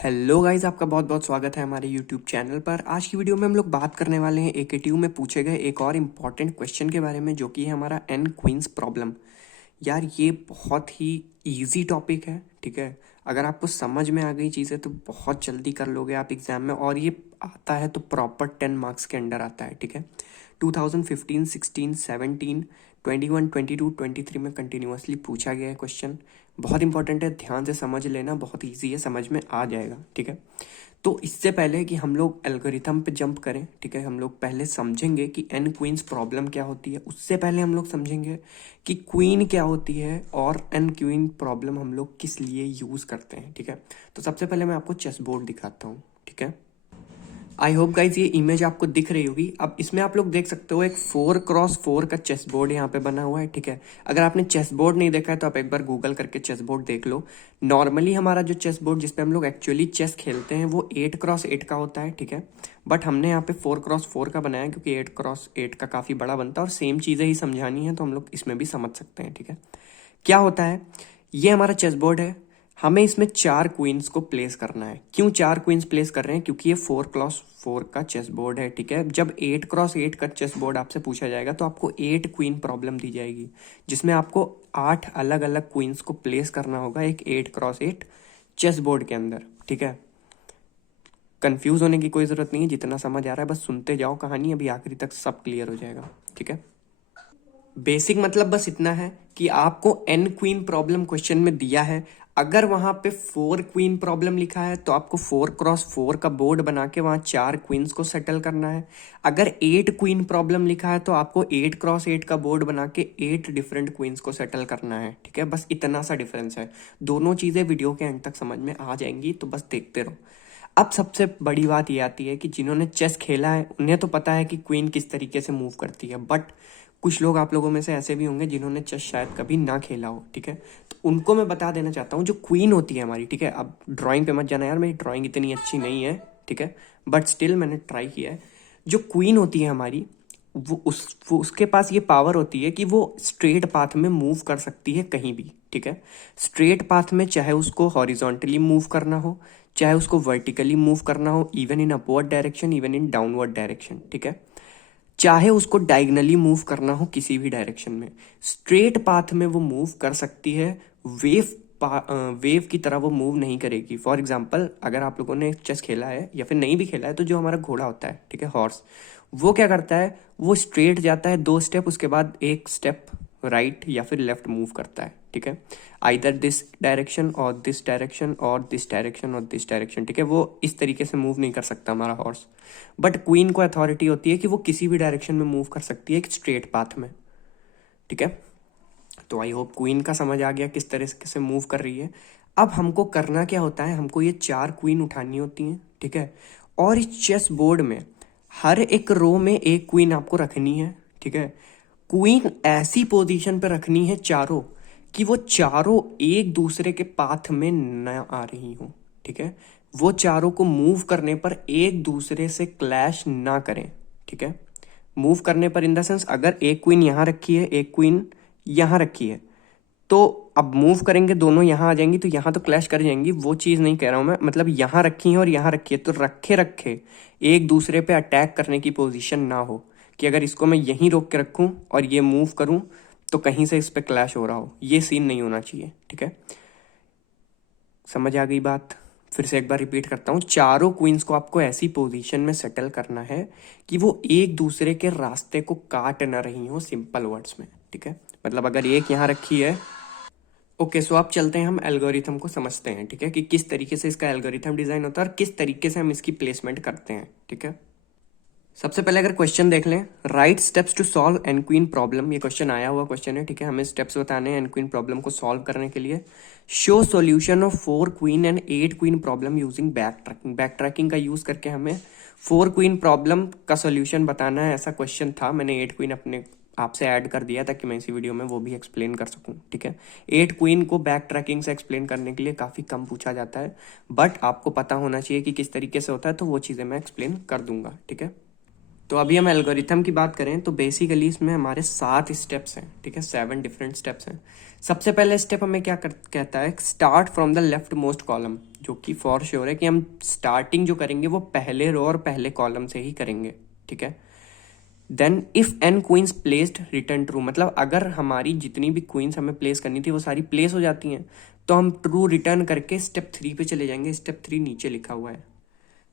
Hello guys, आपका बहुत बहुत स्वागत है हमारे यूट्यूब चैनल पर। आज की वीडियो में हम लोग बात करने वाले हैं एकेटीयू में पूछे गए एक और इम्पॉर्टेंट क्वेश्चन के बारे में, जो कि है हमारा एन क्वींस प्रॉब्लम। यार ये बहुत ही इजी टॉपिक है, ठीक है। अगर आपको समझ में आ गई चीज़ें तो बहुत जल्दी कर लोगे आप एग्जाम में, और ये आता है तो प्रॉपर 10 मार्क्स के अंडर आता है, ठीक है। 2015, 16, 17, 21, 22, 23 में कंटिन्यूअसली पूछा गया है क्वेश्चन। बहुत इंपॉर्टेंट है, ध्यान से समझ लेना, बहुत इजी है, समझ में आ जाएगा, ठीक है। तो इससे पहले कि हम लोग एल्गोरिथम पे जंप करें, ठीक है, हम लोग पहले समझेंगे कि एन क्वींस प्रॉब्लम क्या होती है। उससे पहले हम लोग समझेंगे कि क्वीन क्या होती है और एन क्वीन प्रॉब्लम हम लोग किस लिए यूज़ करते हैं, ठीक है। तो सबसे पहले मैं आपको चेस बोर्ड दिखाता हूँ, ठीक है। आई होप गाइज ये इमेज आपको दिख रही होगी। अब इसमें आप लोग देख सकते हो एक 4x4 का चेस बोर्ड यहाँ पे बना हुआ है, ठीक है। अगर आपने चेस बोर्ड नहीं देखा है तो आप एक बार गूगल करके चेस बोर्ड देख लो। नॉर्मली हमारा जो चेस बोर्ड जिसपे हम लोग एक्चुअली चेस खेलते हैं वो 8x8 का होता है, ठीक है। बट हमने यहाँ पे 4x4 का बनाया है क्योंकि 8x8 का काफ़ी बड़ा बनता है और सेम चीज़ें ही समझानी है, तो हम लोग इसमें भी समझ सकते हैं, ठीक है। क्या होता है, ये हमारा चेस बोर्ड है। हमें इसमें 4 क्वींस को प्लेस करना है। क्यों 4 क्वींस प्लेस कर रहे हैं? क्योंकि ये 4x4 का चेस बोर्ड है, ठीक है। जब 8x8 का चेस बोर्ड आपसे पूछा जाएगा तो आपको 8 क्वीन प्रॉब्लम दी जाएगी, जिसमें आपको 8 अलग अलग क्वींस को प्लेस करना होगा एक 8x8 चेस बोर्ड के अंदर, ठीक है। कंफ्यूज होने की कोई ज़रूरत नहीं है, जितना समझ आ रहा है बस सुनते जाओ कहानी, अभी आखिरी तक सब क्लियर हो जाएगा, ठीक है। बेसिक मतलब बस इतना है कि आपको एन क्वीन प्रॉब्लम क्वेश्चन में दिया है। अगर वहां पे 4 क्वीन प्रॉब्लम लिखा है तो आपको 4x4 का बोर्ड बना के वहां 4 क्वींस को सेटल करना है। अगर 8 क्वीन प्रॉब्लम लिखा है तो आपको 8x8 का बोर्ड बना के 8 डिफरेंट क्वींस को सेटल करना है, ठीक है। बस इतना सा डिफरेंस है। दोनों चीजें वीडियो के एंड तक समझ में आ जाएंगी, तो बस देखते रहो। अब सबसे बड़ी बात ये आती है कि जिन्होंने चेस खेला है उन्हें तो पता है कि क्वीन किस तरीके से मूव करती है, बट कुछ लोग आप लोगों में से ऐसे भी होंगे जिन्होंने चेस शायद कभी ना खेला हो, ठीक है। तो उनको मैं बता देना चाहता हूँ, जो क्वीन होती है हमारी, ठीक है। अब ड्राइंग पे मत जाना यार, मेरी ड्राइंग इतनी अच्छी नहीं है, ठीक है, बट स्टिल मैंने ट्राई किया है। जो क्वीन होती है हमारी, वो उसके पास ये पावर होती है कि वो स्ट्रेट पाथ में मूव कर सकती है कहीं भी, ठीक है। स्ट्रेट पाथ में चाहे उसको हॉरिजॉन्टली मूव करना हो, चाहे उसको वर्टिकली मूव करना हो, even in upward direction, even in downward direction, ठीक है। चाहे उसको डायगनली मूव करना हो किसी भी डायरेक्शन में, स्ट्रेट पाथ में वो मूव कर सकती है। वेव वेव की तरह वो मूव नहीं करेगी। फॉर एग्जाम्पल, अगर आप लोगों ने चेस खेला है या फिर नहीं भी खेला है, तो जो हमारा घोड़ा होता है, ठीक है, हॉर्स, वो क्या करता है, वो स्ट्रेट जाता है 2 स्टेप, उसके बाद 1 स्टेप राइट या फिर लेफ्ट मूव करता है, ठीक है। आइदर दिस डायरेक्शन और दिस डायरेक्शन और दिस डायरेक्शन और दिस डायरेक्शन, ठीक है। वो इस तरीके से मूव नहीं कर सकता हमारा हॉर्स। बट क्वीन को अथॉरिटी होती है कि वो किसी भी डायरेक्शन में मूव कर सकती है एक स्ट्रेट पाथ में, ठीक है। तो आई होप क्वीन का समझ आ गया किस तरह से मूव कर रही है। अब हमको करना क्या होता है, हमको ये 4 क्वीन उठानी होती हैं, ठीक है। और इस चेस बोर्ड में हर एक रो में एक क्वीन आपको रखनी है, ठीक है। क्वीन ऐसी पोजीशन पे रखनी है चारों, कि वो चारों एक दूसरे के पाथ में न आ रही हो, ठीक है। वो चारों को मूव करने पर एक दूसरे से क्लैश ना करें, ठीक है। मूव करने पर इन द सेंस, अगर एक क्वीन यहाँ रखी है, एक क्वीन यहाँ रखी है, तो अब मूव करेंगे दोनों यहाँ आ जाएंगी, तो यहाँ तो क्लैश कर जाएंगी, वो चीज़ नहीं कह रहा हूँ मैं। मतलब यहाँ रखी है और यहाँ रखी है, तो रखे रखे एक दूसरे पे अटैक करने की पोजीशन ना हो, कि अगर इसको मैं यहीं रोक के रखूँ और ये मूव करूँ तो कहीं से इस पे क्लैश हो रहा हो, ये सीन नहीं होना चाहिए, ठीक है। समझ आ गई बात? फिर से एक बार रिपीट करता हूँ, चारों क्वींस को आपको ऐसी पोजीशन में सेटल करना है कि वो एक दूसरे के रास्ते को काट ना रही हो, सिंपल वर्ड्स में, ठीक है। मतलब अगर एक यहाँ रखी है, ओके, सो आप चलते हैं, हम एल्गोरिथम को समझते हैं, ठीक है, कि किस तरीके से इसका एल्गोरिथम डिजाइन होता है और किस तरीके से हम इसकी प्लेसमेंट करते हैं, ठीक है। सबसे पहले अगर क्वेश्चन देख लें, write steps to solve N queen problem, ये क्वेश्चन आया हुआ क्वेश्चन है, ठीक है। हमें स्टेप्स बताने हैं एन क्वीन प्रॉब्लम को सॉल्व करने के लिए। Show solution of 4 queen and 8 queen problem using back tracking. Back tracking का यूज करके हमें 4 क्वीन प्रॉब्लम का सोल्यूशन बताना है, ऐसा क्वेश्चन था। मैंने 8 क्वीन अपने आपसे ऐड कर दिया ताकि मैं इसी वीडियो में वो भी एक्सप्लेन कर सकूं, ठीक है। 8 क्वीन को बैक ट्रैकिंग से एक्सप्लेन करने के लिए काफ़ी कम पूछा जाता है, बट आपको पता होना चाहिए कि किस तरीके से होता है, तो वो चीज़ें मैं एक्सप्लेन कर दूंगा, ठीक है। तो अभी हम एल्गोरिथम की बात करें तो बेसिकली इसमें हमारे 7 स्टेप्स हैं, ठीक है, 7 डिफरेंट स्टेप्स हैं। सबसे पहले स्टेप हमें क्या कहता है, start from the left most column. जो कि फॉर श्योर है कि हम स्टार्टिंग जो करेंगे वो पहले रो और पहले कॉलम से ही करेंगे, ठीक है। Then if N queens placed return true, मतलब अगर हमारी जितनी भी क्वींस हमें प्लेस करनी थी वो सारी प्लेस हो जाती हैं तो हम ट्रू रिटर्न करके स्टेप 3 पे चले जाएंगे। स्टेप 3 नीचे लिखा हुआ है।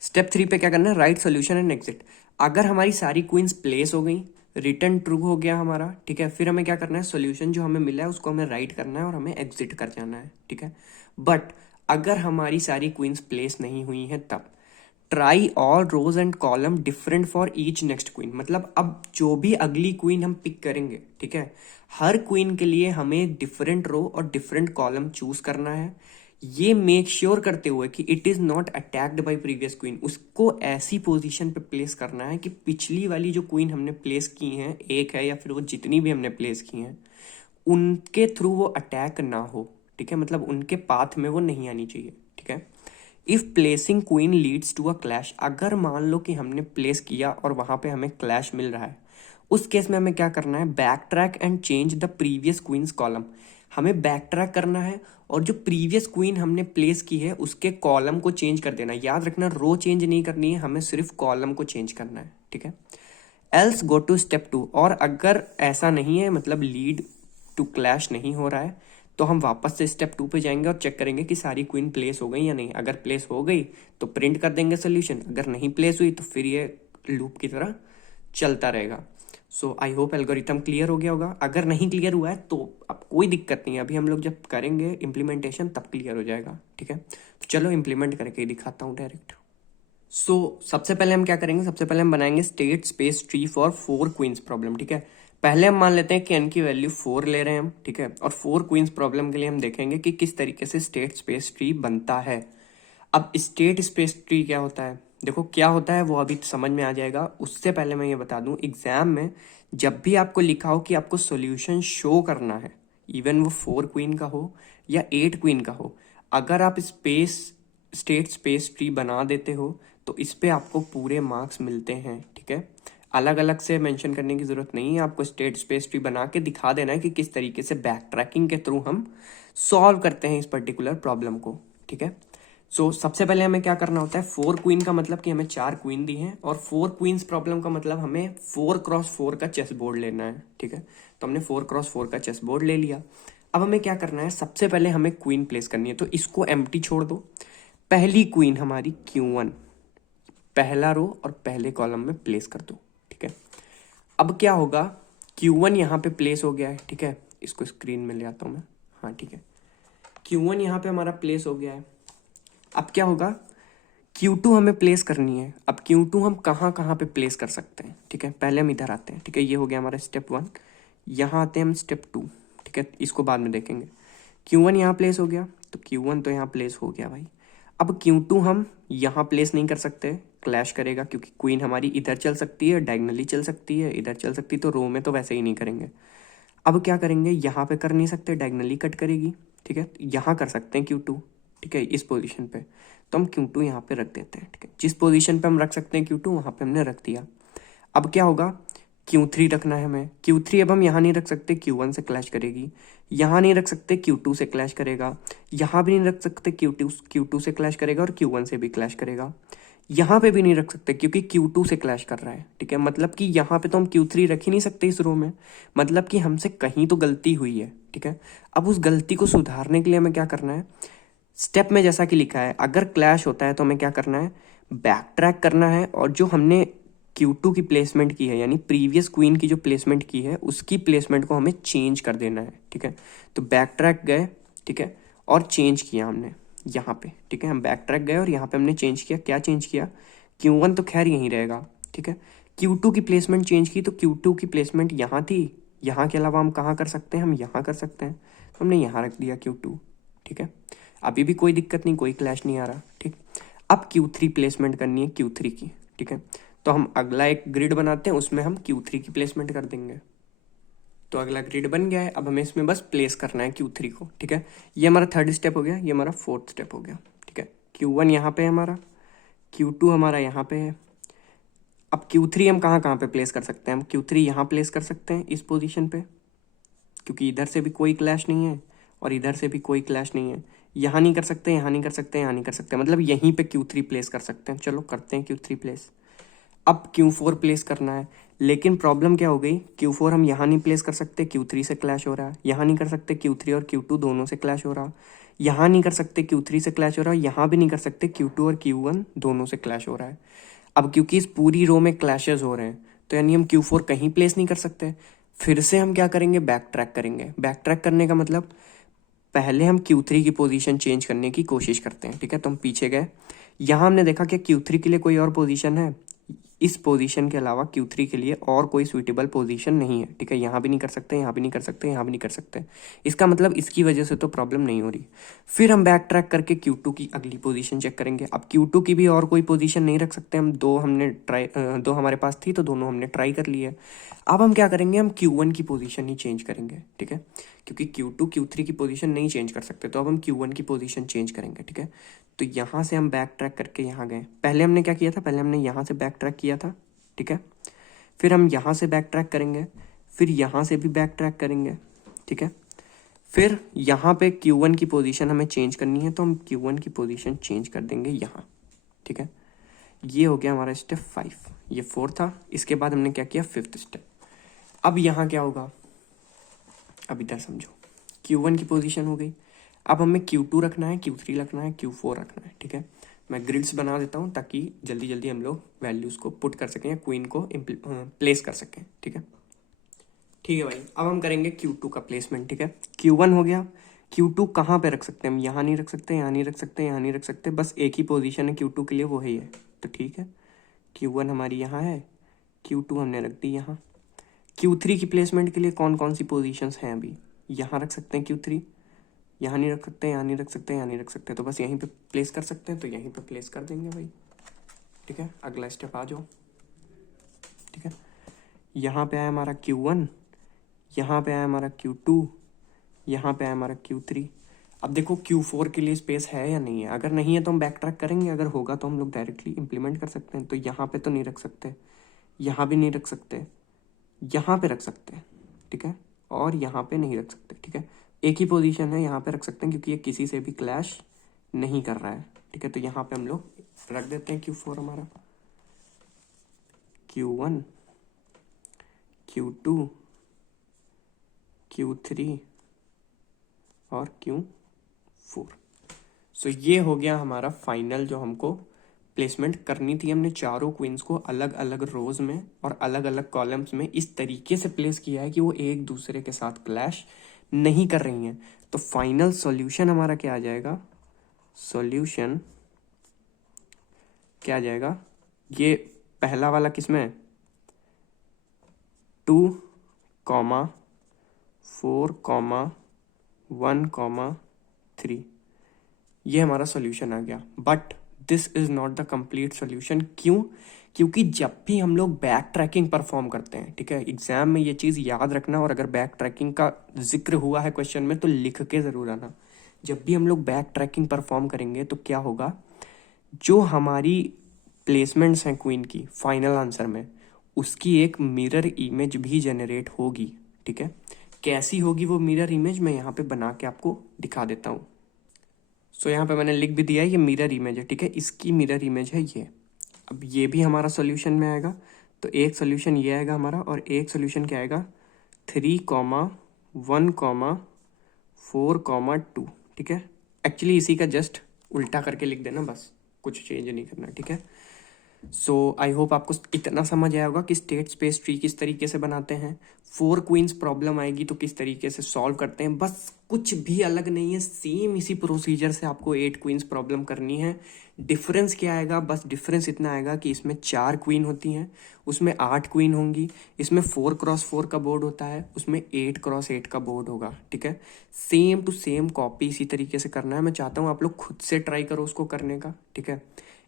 स्टेप 3 पे क्या करना है, राइट सोल्यूशन एंड एग्जिट। अगर हमारी सारी क्वींस प्लेस हो गई, रिटर्न ट्रू हो गया हमारा, ठीक है, फिर हमें क्या करना है, सोल्यूशन जो हमें मिला है उसको हमें राइट करना है और हमें एग्जिट कर जाना है, ठीक है। बट अगर हमारी सारी क्वींस प्लेस नहीं हुई हैं तब try all rows and column different for each next queen, मतलब अब जो भी अगली क्वीन हम पिक करेंगे, ठीक है, हर क्वीन के लिए हमें डिफरेंट रो और डिफरेंट कॉलम चूज करना है। ये मेक श्योर करते हुए कि it is not attacked by previous queen, उसको ऐसी पोजीशन पे प्लेस करना है कि पिछली वाली जो क्वीन हमने प्लेस की हैं, एक है या फिर वो जितनी भी हमने प्लेस की हैं, उनके थ्रू वो अटैक ना हो, ठीक है, मतलब उनके पाथ में वो नहीं आनी चाहिए, ठीक है। If placing queen leads to a clash, अगर मान लो कि हमने प्लेस किया और वहां पे हमें क्लैश मिल रहा है, उस केस में हमें क्या करना है, back track and change the previous queens column. हमें बैक ट्रैक करना है और जो प्रीवियस क्वीन हमने प्लेस की है उसके कॉलम को चेंज कर देना। याद रखना, रो चेंज नहीं करनी है, हमें सिर्फ कॉलम को चेंज करना है, ठीक है। एल्स गो टू स्टेप 2, और अगर ऐसा नहीं है, मतलब लीड टू क्लैश नहीं हो रहा है, तो हम वापस से स्टेप 2 पे जाएंगे और चेक करेंगे कि सारी क्वीन प्लेस हो गई या नहीं। अगर प्लेस हो गई तो प्रिंट कर देंगे सोल्यूशन, अगर नहीं प्लेस हुई तो फिर ये लूप की तरह चलता रहेगा। सो आई होप एल्गोरिथम क्लियर हो गया होगा। अगर नहीं क्लियर हुआ है तो अब कोई दिक्कत नहीं है, अभी हम लोग जब करेंगे इम्प्लीमेंटेशन तब क्लियर हो जाएगा, ठीक है। तो चलो इम्प्लीमेंट करके दिखाता हूँ डायरेक्ट। सबसे पहले हम क्या करेंगे, सबसे पहले हम बनाएंगे state space tree for 4 queens problem, ठीक है। पहले हम मान लेते हैं कि n की वैल्यू 4 ले रहे हैं हम, ठीक है, और 4 क्वींस प्रॉब्लम के लिए हम देखेंगे कि किस तरीके से स्टेट स्पेस ट्री बनता है। अब स्टेट स्पेस ट्री क्या होता है, देखो क्या होता है वो अभी समझ में आ जाएगा। उससे पहले मैं ये बता दूं, एग्जाम में जब भी आपको लिखा हो कि आपको सॉल्यूशन शो करना है, इवन वो 4 क्वीन का हो या 8 क्वीन का हो, अगर आप स्टेट स्पेस ट्री बना देते हो तो इस पे आपको पूरे मार्क्स मिलते हैं, ठीक है। अलग अलग से मेंशन करने की जरूरत नहीं है, आपको स्टेट स्पेस ट्री बना के दिखा देना है कि किस तरीके से बैक ट्रैकिंग के थ्रू हम सॉल्व करते हैं इस पर्टिकुलर प्रॉब्लम को, ठीक है। सबसे पहले हमें क्या करना होता है, 4 क्वीन का मतलब कि हमें 4 क्वीन दी हैं, और 4 क्वींस प्रॉब्लम का मतलब हमें 4x4 का चेस बोर्ड लेना है, ठीक है। तो हमने 4x4 का चेस बोर्ड ले लिया। अब हमें क्या करना है, सबसे पहले हमें क्वीन प्लेस करनी है, तो इसको एम्प्टी छोड़ दो। पहली क्वीन हमारी Q1 पहला रो और पहले कॉलम में प्लेस कर दो, ठीक है। अब क्या होगा, Q1 यहाँ पे प्लेस हो गया है, ठीक है, इसको स्क्रीन में ले आता हूँ मैं, हाँ ठीक है, Q1 यहाँ पे हमारा प्लेस हो गया है। अब क्या होगा, Q2 हमें प्लेस करनी है। अब Q2 हम कहाँ कहाँ पे प्लेस कर सकते हैं, ठीक है, पहले हम इधर आते हैं, ठीक है, ये हो गया हमारा स्टेप 1। यहाँ आते हैं हम स्टेप 2, ठीक है, इसको बाद में देखेंगे। Q1 यहाँ प्लेस हो गया, तो Q1 तो यहाँ प्लेस हो गया भाई। अब Q2 हम यहाँ प्लेस नहीं कर सकते, क्लैश करेगा, क्योंकि क्वीन हमारी इधर चल सकती है, डायगनली चल सकती है, इधर चल सकती है, तो रो में तो वैसे ही नहीं करेंगे। अब क्या करेंगे, यहाँ पे कर नहीं सकते, डायगनली कट करेगी, ठीक है, यहाँ कर सकते हैं Q2, ठीक है, इस पोजीशन पे, तो हम Q2 यहाँ पे रख देते हैं, ठीक है, जिस पोजीशन पे हम रख सकते हैं Q2 वहाँ पे हमने रख दिया। अब क्या होगा, Q3 रखना है हमें। Q3 अब हम यहाँ नहीं रख सकते, Q1 से क्लैश करेगी, यहाँ नहीं रख सकते, Q2 से क्लैश करेगा, यहाँ भी नहीं रख सकते, Q2 से क्लैश करेगा और Q1 से भी क्लैश करेगा, यहाँ पे भी नहीं रख सकते क्योंकि Q2 से क्लैश कर रहा है, ठीक है। मतलब कि यहाँ पे तो हम Q3 रख ही नहीं सकते इस रो में, मतलब कि हमसे कहीं तो गलती हुई है, ठीक है। अब उस गलती को सुधारने के लिए हमें क्या करना है, स्टेप में जैसा कि लिखा है, अगर क्लैश होता है तो हमें क्या करना है, बैक ट्रैक करना है, और जो हमने Q2 की प्लेसमेंट की है, यानी प्रीवियस क्वीन की जो प्लेसमेंट की है, उसकी प्लेसमेंट को हमें चेंज कर देना है, ठीक है। तो बैक ट्रैक गए, ठीक है, और चेंज किया हमने यहाँ पे, ठीक है, हम बैक ट्रैक गए और यहाँ पे हमने चेंज किया। क्या चेंज किया, Q1 तो खैर यहीं रहेगा, ठीक है। Q2 की प्लेसमेंट चेंज की, तो Q2 की प्लेसमेंट यहाँ थी, यहाँ के अलावा हम कहाँ कर सकते हैं, हम यहाँ कर सकते हैं, तो हमने यहाँ रख दिया Q2, ठीक है। अभी भी कोई दिक्कत नहीं, कोई क्लैश नहीं आ रहा, ठीक। अब Q3 प्लेसमेंट करनी है Q3 की, ठीक है, तो हम अगला एक ग्रिड बनाते हैं, उसमें हम Q3 की प्लेसमेंट कर देंगे। तो अगला ग्रिड बन गया है, अब हमें इसमें बस प्लेस करना है Q3 को, ठीक है। ये हमारा 3rd स्टेप हो गया, ये हमारा 4th स्टेप हो गया, ठीक है। Q1 यहाँ पे है हमारा, Q2 हमारा यहाँ पे है। अब Q3 हम कहाँ कहाँ पे प्लेस कर सकते हैं, हम Q3 यहाँ प्लेस कर सकते हैं इस पोजीशन पे, क्योंकि इधर से भी कोई क्लैश नहीं है और इधर से भी कोई क्लैश नहीं है। यहाँ नहीं कर सकते, यहाँ नहीं कर सकते, यहाँ नहीं कर सकते, मतलब यहीं पे Q3 प्लेस कर सकते हैं। चलो करते हैं Q3 प्लेस। अब Q4 प्लेस करना है, लेकिन प्रॉब्लम क्या हो गई, Q4 हम यहाँ नहीं प्लेस कर सकते, Q3 से क्लैश हो रहा है। यहाँ नहीं कर सकते, Q3 और Q2 दोनों से क्लैश हो रहा। यहाँ नहीं कर सकते, Q3 से क्लैश हो रहा है। यहाँ भी नहीं कर सकते, Q2 और Q1 दोनों से क्लैश हो रहा है। अब क्योंकि इस पूरी रो में क्लैशेस हो रहे हैं, तो यानी हम Q4 कहीं प्लेस नहीं कर सकते। फिर से हम क्या करेंगे, बैक ट्रैक करेंगे। बैक ट्रैक करने का मतलब पहले हम Q3 की पोजीशन चेंज करने की कोशिश करते हैं, ठीक है। तो हम पीछे गए, यहाँ हमने देखा कि Q3 के लिए कोई और पोजीशन है, इस पोजीशन के अलावा Q3 के लिए और कोई सुइटेबल पोजीशन नहीं है, ठीक है। यहाँ भी नहीं कर सकते, यहाँ भी नहीं कर सकते, यहाँ भी नहीं कर सकते। इसका मतलब इसकी वजह से तो प्रॉब्लम नहीं हो रही। फिर हम बैक ट्रैक करके Q2 की अगली पोजीशन चेक करेंगे। अब Q2 की भी और कोई पोजीशन नहीं रख सकते हम, दो हमारे पास थी तो दोनों हमने ट्राई कर लिया। अब हम क्या करेंगे, हम Q1 की पोजीशन ही चेंज करेंगे, ठीक है। क्योंकि Q2 Q3 की पोजीशन नहीं चेंज कर सकते, तो अब हम Q1 की पोजीशन चेंज करेंगे, ठीक है। तो यहाँ से हम बैक ट्रैक करके यहाँ गए। पहले हमने क्या किया था, पहले हमने यहाँ से बैक ट्रैक किया था, ठीक है। फिर हम यहाँ से बैक ट्रैक करेंगे, फिर यहाँ से भी बैक ट्रैक करेंगे, ठीक है। फिर यहाँ पे Q1 की पोजीशन हमें चेंज करनी है, तो हम Q1 की पोजीशन चेंज कर देंगे यहाँ, ठीक है। ये हो गया हमारा स्टेप 5, ये 4 था। इसके बाद हमने क्या किया, 5th स्टेप। अब यहाँ क्या होगा, अब इधर समझो, Q1 की पोजीशन हो गई। अब हमें Q2 रखना है, Q3 रखना है, Q4 रखना है, ठीक है। मैं ग्रिड्स बना देता हूँ ताकि जल्दी जल्दी हम लोग वैल्यूज़ को पुट कर सकें या क्वीन को प्लेस कर सकें, ठीक है। ठीक है भाई, अब हम करेंगे Q2 का प्लेसमेंट, ठीक है। Q1 हो गया, Q2 कहाँ पे रख सकते हैं हम, यहाँ नहीं रख सकते, यहाँ नहीं रख सकते, यहाँ नहीं रख सकते, बस एक ही पोजीशन है Q2 के लिए, वो है ये। तो ठीक है, Q1 हमारी यहाँ है, Q2 हमने रख दी यहाँ। Q3 की प्लेसमेंट के लिए कौन कौन सी पोजीशंस हैं अभी, यहाँ रख सकते हैं Q3, यहाँ नहीं रख सकते, यहाँ नहीं रख सकते, यहाँ नहीं रख सकते, तो बस यहीं पे प्लेस कर सकते हैं, तो यहीं पे प्लेस कर देंगे भाई, ठीक है। अगला स्टेप आ जाओ, ठीक है। यहाँ पे आया हमारा Q1, यहाँ पे आया हमारा Q2, यहाँ पे आया हमारा Q3। अब देखो Q4 के लिए स्पेस है या नहीं है, अगर नहीं है तो हम बैक ट्रैक करेंगे, अगर होगा तो हम लोग डायरेक्टली इम्प्लीमेंट कर सकते हैं। तो यहाँ पे तो नहीं रख सकते, यहाँ भी नहीं रख सकते, यहाँ पे रख सकते हैं, ठीक है, और यहाँ पे नहीं रख सकते, ठीक है। एक ही पोजीशन है, यहाँ पे रख सकते हैं क्योंकि ये किसी से भी क्लैश नहीं कर रहा है, ठीक है। तो यहाँ पे हम लोग रख देते हैं Q4 हमारा, Q1, Q2, Q3 और Q4। सो ये हो गया हमारा फाइनल जो हमको प्लेसमेंट करनी थी। हमने चारों क्वींस को अलग अलग रोज में और अलग अलग कॉलम्स में इस तरीके से प्लेस किया है कि वो एक दूसरे के साथ क्लैश नहीं कर रही हैं। तो फाइनल सॉल्यूशन हमारा क्या आ जाएगा, सॉल्यूशन क्या आ जाएगा, ये पहला वाला किसमें, 2, 4, 1, 3, ये हमारा सॉल्यूशन आ गया। But this is not the complete solution. क्यों, क्योंकि जब भी हम लोग बैक ट्रैकिंग परफॉर्म करते हैं, ठीक है, एग्जाम में ये चीज़ याद रखना, और अगर बैक ट्रैकिंग का जिक्र हुआ है क्वेश्चन में तो लिख के ज़रूर आना। जब भी हम लोग बैक ट्रैकिंग परफॉर्म करेंगे तो क्या होगा, जो हमारी प्लेसमेंट्स हैं क्वीन की फाइनल आंसर में, उसकी एक मिरर इमेज भी जनरेट होगी, ठीक है। कैसी होगी वो मिरर इमेज, मैं यहाँ पे बना के आपको दिखा देता हूँ। सो यहाँ पे मैंने लिख भी दिया है, ये मिरर इमेज है, ठीक है, इसकी मिरर इमेज है ये। अब ये भी हमारा सॉल्यूशन में आएगा, तो एक सॉल्यूशन ये आएगा हमारा, और एक सॉल्यूशन क्या आएगा, 3, 1, 4, 2, ठीक है। एक्चुअली इसी का जस्ट उल्टा करके लिख देना, बस कुछ चेंज नहीं करना, ठीक है। सो आई होप आपको इतना समझ आया होगा कि स्टेट स्पेस ट्री किस तरीके से बनाते हैं, 4 क्वींस प्रॉब्लम आएगी तो किस तरीके से सॉल्व करते हैं। बस कुछ भी अलग नहीं है, सेम इसी प्रोसीजर से आपको 8 क्वींस प्रॉब्लम करनी है। डिफरेंस क्या आएगा, बस डिफरेंस इतना आएगा कि इसमें 4 क्वीन होती हैं, उसमें 8 क्वीन होंगी, इसमें 4x4 का बोर्ड होता है, उसमें 8x8 का बोर्ड होगा, ठीक है। सेम टू सेम कॉपी इसी तरीके से करना है। मैं चाहता हूँ आप लोग खुद से ट्राई करो उसको करने का, ठीक है।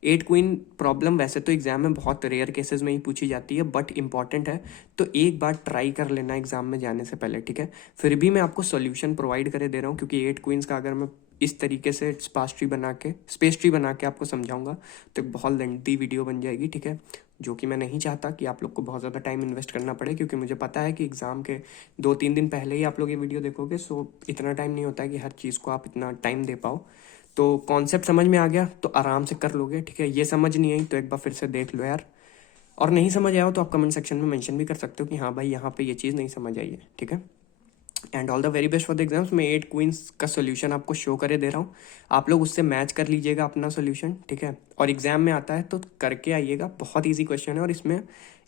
8 क्वीन प्रॉब्लम वैसे तो एग्जाम में बहुत रेयर केसेस में ही पूछी जाती है, बट इंपॉर्टेंट है, तो एक बार ट्राई कर लेना एग्जाम में जाने से पहले, ठीक है। फिर भी मैं आपको सॉल्यूशन प्रोवाइड करे दे रहा हूँ, क्योंकि 8 क्वींस का अगर मैं इस तरीके से स्पेस ट्री बना के आपको समझाऊंगा, तो एक बहुत लेंथी वीडियो बन जाएगी, ठीक है, जो कि मैं नहीं चाहता कि आप लोग को बहुत ज़्यादा टाइम इन्वेस्ट करना पड़े, क्योंकि मुझे पता है कि एग्ज़ाम के 2-3 दिन पहले ही आप लोग ये वीडियो देखोगे, सो इतना टाइम नहीं होता है कि हर चीज़ को आप इतना टाइम दे पाओ। तो कॉन्सेप्ट समझ में आ गया तो आराम से कर लोगे, ठीक है। ये समझ नहीं आई तो एक बार फिर से देख लो यार, और नहीं समझ आया हो तो आप कमेंट सेक्शन में मेंशन भी कर सकते हो कि हाँ भाई यहाँ पे ये चीज़ नहीं समझ आई है, ठीक है। And all the very best for the exams. मैं 8 क्वींस का सोल्यूशन आपको शो करे दे रहा हूँ, आप लोग उससे मैच कर लीजिएगा अपना सोल्यूशन, ठीक है। और एग्जाम में आता है तो करके आइएगा, बहुत ईजी क्वेश्चन है, और इसमें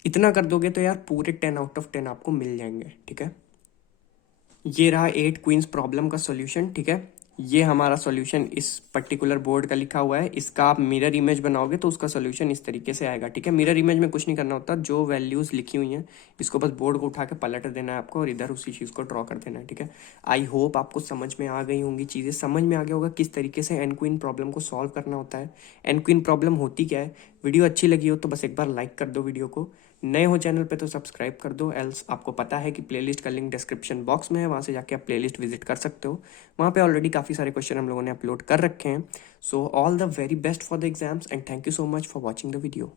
इतना कर दोगे तो यार पूरे 10 out of 10 आपको मिल जाएंगे, ठीक है। ये रहा 8 क्वींस प्रॉब्लम का सॉल्यूशन, ठीक है। ये हमारा सॉल्यूशन इस पर्टिकुलर बोर्ड का लिखा हुआ है, इसका आप मिरर इमेज बनाओगे तो उसका सॉल्यूशन इस तरीके से आएगा, ठीक है। मिरर इमेज में कुछ नहीं करना होता, जो वैल्यूज लिखी हुई हैं इसको बस बोर्ड को उठा के पलट देना है आपको और इधर उसी चीज़ को ड्रॉ कर देना है, ठीक है। आई होप आपको समझ में आ गई होंगी चीज़ें, समझ में आ गया होगा किस तरीके से एन क्वीन प्रॉब्लम को सॉल्व करना होता है, एन क्वीन प्रॉब्लम होती क्या है। वीडियो अच्छी लगी हो तो बस एक बार लाइक कर दो वीडियो को, नए हो चैनल पे तो सब्सक्राइब कर दो, एल्स आपको पता है कि प्लेलिस्ट का लिंक डिस्क्रिप्शन बॉक्स में है, वहाँ से जाके आप प्लेलिस्ट विजिट कर सकते हो। वहाँ पे ऑलरेडी काफ़ी सारे क्वेश्चन हम लोगों ने अपलोड कर रखे हैं। So all the very best for the exams and thank you so much for watching the video.